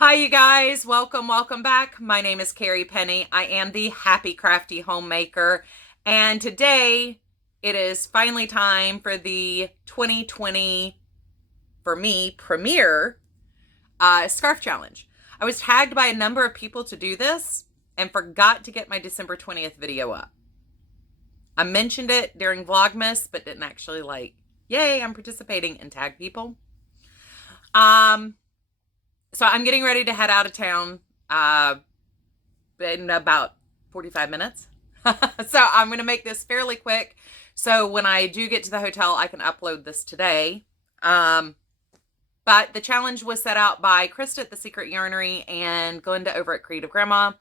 Hi, you guys. Welcome back. My name is Carrie Penny. I am the Happy Crafty Homemaker. And today it is finally time for the 2020, for me, premiere scarf challenge. I was tagged by a number of people to do this and forgot to get my December 20th video up. I mentioned it during Vlogmas, but didn't actually yay, I'm participating and tag people. Um, So I'm getting ready to head out of town in about 45 minutes. So I'm going to make this fairly quick. So when I do get to the hotel, I can upload this today. But the challenge was set out by Krista at The Secret Yarnery and Glinda over at Creative Grandma.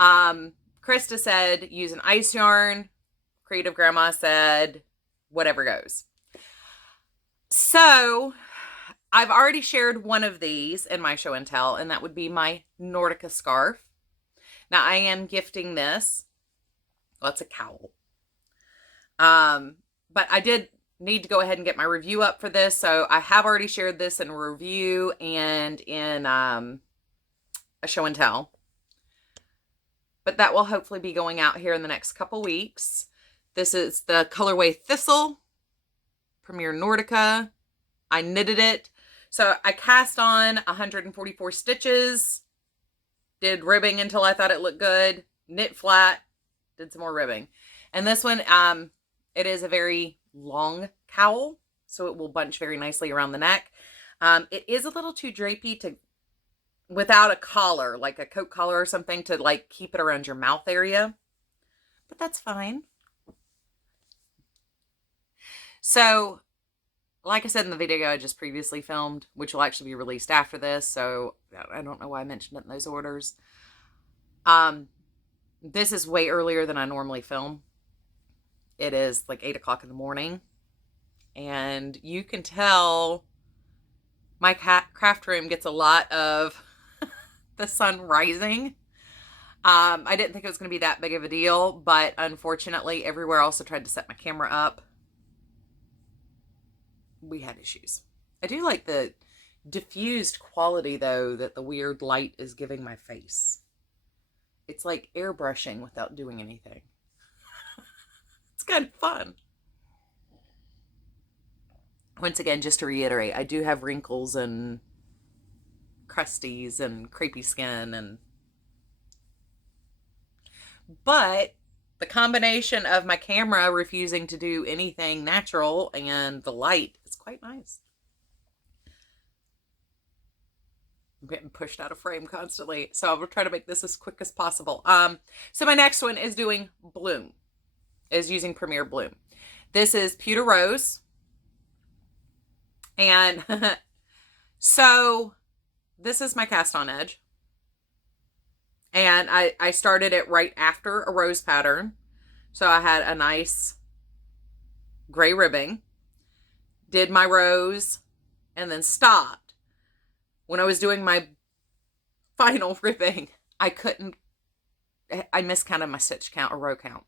Krista said use an ice yarn. Creative Grandma said whatever goes. So I've already shared one of these in my show and tell, and that would be my Nordica scarf. Now I am gifting this. Well, it's a cowl. But I did need to go ahead and get my review up for this. So I have already shared this in a review and in a show and tell. But that will hopefully be going out here in the next couple weeks. This is the colorway Thistle, Premier Nordica. I knitted it. So I cast on 144 stitches, did ribbing until I thought it looked good, knit flat, did some more ribbing. And this one, it is a very long cowl, so it will bunch very nicely around the neck. It is a little too drapey without a collar, like a coat collar or something, to keep it around your mouth area, but that's fine. So like I said in the video I just previously filmed, which will actually be released after this, so I don't know why I mentioned it in those orders. This is way earlier than I normally film. It is like 8 o'clock in the morning, and you can tell my craft room gets a lot of the sun rising. I didn't think it was going to be that big of a deal, but unfortunately everywhere I also tried to set my camera up, we had issues. I do like the diffused quality, though, that the weird light is giving my face. It's like airbrushing without doing anything. It's kind of fun. Once again, just to reiterate, I do have wrinkles and crusties and crepey skin, but the combination of my camera refusing to do anything natural and the light is quite nice. I'm getting pushed out of frame constantly, so I will try to make this as quick as possible. So my next one is doing Bloom, is using Premier Bloom. This is Pewter Rose, and so this is my cast on edge, and I started it right after a rose pattern, so I had a nice gray ribbing, did my rose, and then stopped. When I was doing my final ribbing, I miscounted my stitch count or row count,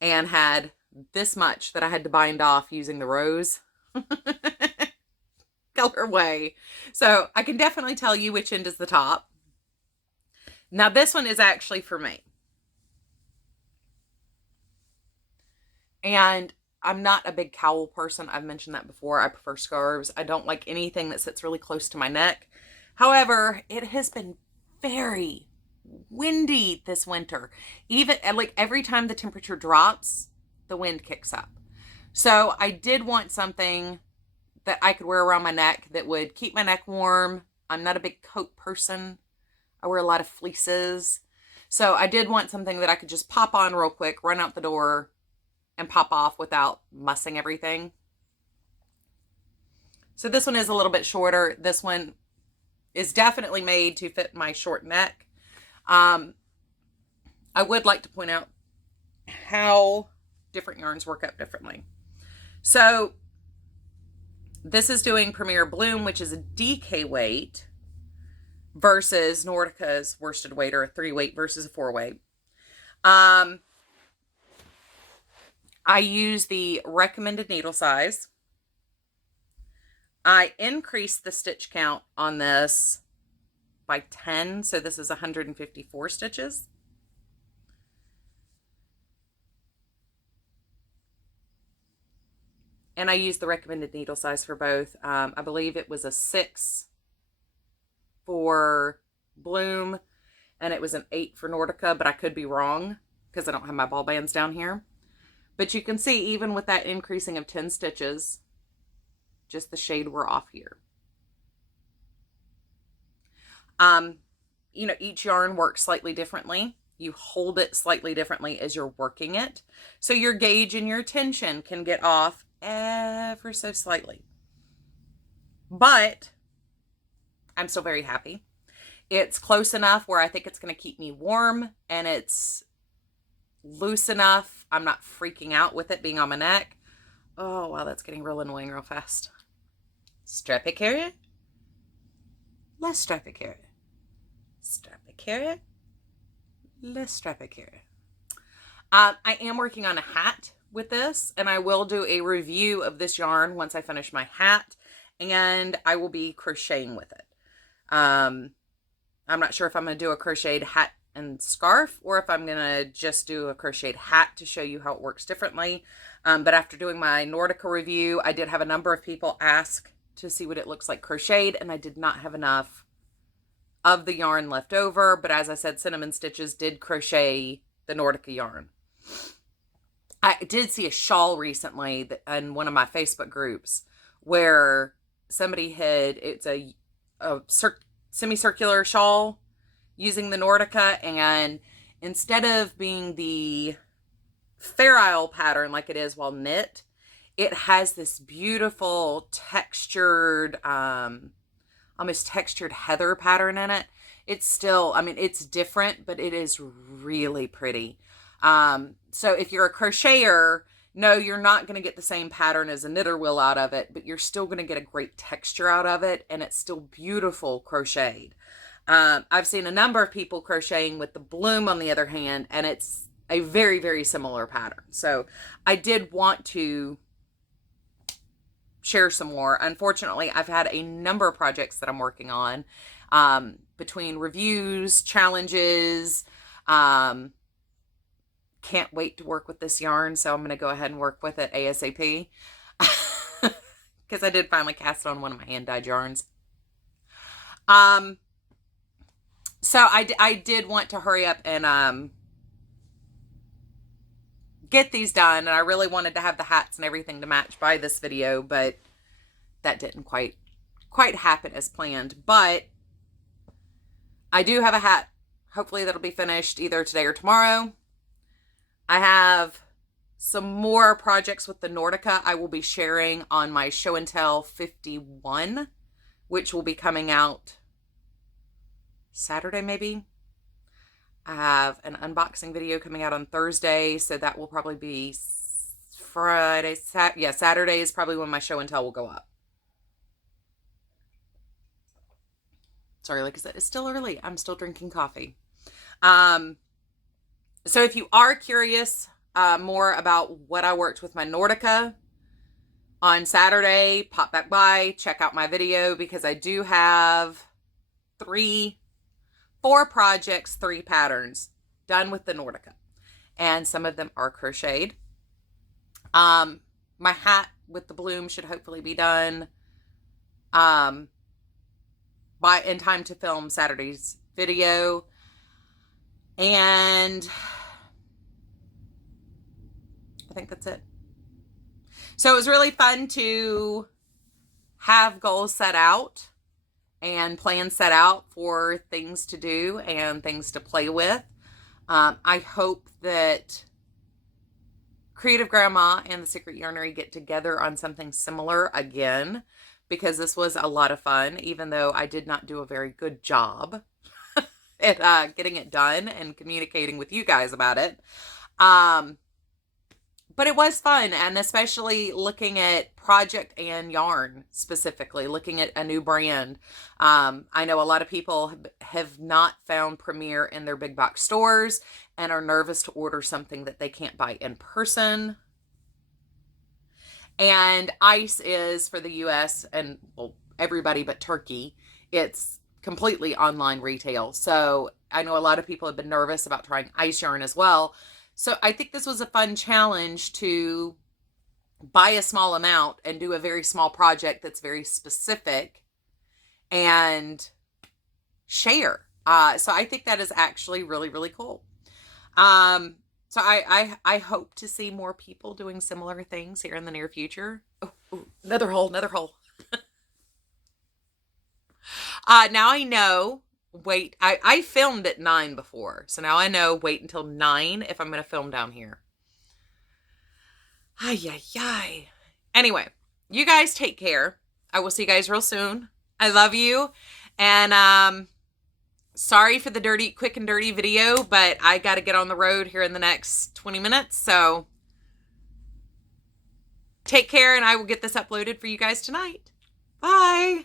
and had this much that I had to bind off using the rose colorway. So I can definitely tell you which end is the top. Now this one is actually for me. And I'm not a big cowl person. I've mentioned that before. I prefer scarves. I don't like anything that sits really close to my neck. However, it has been very windy this winter. Even like every time the temperature drops, the wind kicks up. So I did want something that I could wear around my neck that would keep my neck warm. I'm not a big coat person. I wear a lot of fleeces. So I did want something that I could just pop on real quick, run out the door, and pop off without mussing everything. So this one is a little bit shorter. This one is definitely made to fit my short neck. I would like to point out how different yarns work out differently. So this is doing Premier Bloom, which is a DK weight, versus Nordica's worsted weight, or a 3-weight versus a 4-weight. I use the recommended needle size. I increased the stitch count on this by 10, so this is 154 stitches. And I used the recommended needle size for both. I believe it was a 6 for Bloom, and it was an 8 for Nordica, but I could be wrong because I don't have my ball bands down here. But you can see, even with that increasing of 10 stitches, just the shade we're off here. You know, each yarn works slightly differently. You hold it slightly differently as you're working it. So your gauge and your tension can get off ever so slightly. But I'm still very happy. It's close enough where I think it's going to keep me warm, and it's loose enough. I'm not freaking out with it being on my neck. Oh, wow, that's getting real annoying real fast. Strap it, Carrie. Let's strap it, Carrie. Strap it, Carrie. Let's strap it, Carrie. I am working on a hat with this, and I will do a review of this yarn once I finish my hat, and I will be crocheting with it. I'm not sure if I'm going to do a crocheted hat and scarf, or if I'm going to just do a crocheted hat to show you how it works differently. But after doing my Nordica review, I did have a number of people ask to see what it looks like crocheted, and I did not have enough of the yarn left over. But as I said, Cinnamon Stitches did crochet the Nordica yarn. I did see a shawl recently in one of my Facebook groups where somebody had, it's a semicircular shawl using the Nordica, and instead of being the Fair Isle pattern like it is while knit, it has this beautiful textured, almost textured heather pattern in it. It's still, I mean, it's different, but it is really pretty. So if you're a crocheter, no, you're not going to get the same pattern as a knitter will out of it, but you're still going to get a great texture out of it, and it's still beautiful crocheted. I've seen a number of people crocheting with the Bloom on the other hand, and it's a very, very similar pattern. So I did want to share some more. Unfortunately, I've had a number of projects that I'm working on, between reviews, challenges. Can't wait to work with this yarn, so I'm going to go ahead and work with it ASAP, because I did finally cast it on one of my hand-dyed yarns. So I did want to hurry up and get these done, and I really wanted to have the hats and everything to match by this video, but that didn't quite happen as planned. But I do have a hat, hopefully that'll be finished either today or tomorrow. I have some more projects with the Nordica I will be sharing on my Show and Tell 51, which will be coming out Saturday maybe. I have an unboxing video coming out on Thursday, so that will probably be Friday. Saturday is probably when my Show and Tell will go up. Sorry, like I said, it's still early. I'm still drinking coffee. So if you are curious more about what I worked with my Nordica on Saturday, pop back by, check out my video, because I do have 4 projects, 3 patterns done with the Nordica, and some of them are crocheted. My hat with the Bloom should hopefully be done in time to film Saturday's video. And I think that's it. So it was really fun to have goals set out and plans set out for things to do and things to play with. I hope that Creative Grandma and the Secret Yarnery get together on something similar again, because this was a lot of fun, even though I did not do a very good job at getting it done and communicating with you guys about it. But it was fun, and especially looking at project and yarn, specifically looking at a new brand. I know a lot of people have not found Premier in their big box stores and are nervous to order something that they can't buy in person. And ICE is for the US and, well, everybody but Turkey. It's completely online retail. So I know a lot of people have been nervous about trying ice yarn as well. So I think this was a fun challenge to buy a small amount and do a very small project that's very specific and share. So I think that is actually really, really cool. So I hope to see more people doing similar things here in the near future. Oh, another hole, another hole. Now I know, wait, I filmed at 9 before. So now I know, wait until 9 if I'm going to film down here. Ay, ay, ay. Anyway, you guys take care. I will see you guys real soon. I love you. And, sorry for the quick and dirty video, but I got to get on the road here in the next 20 minutes. So take care, and I will get this uploaded for you guys tonight. Bye.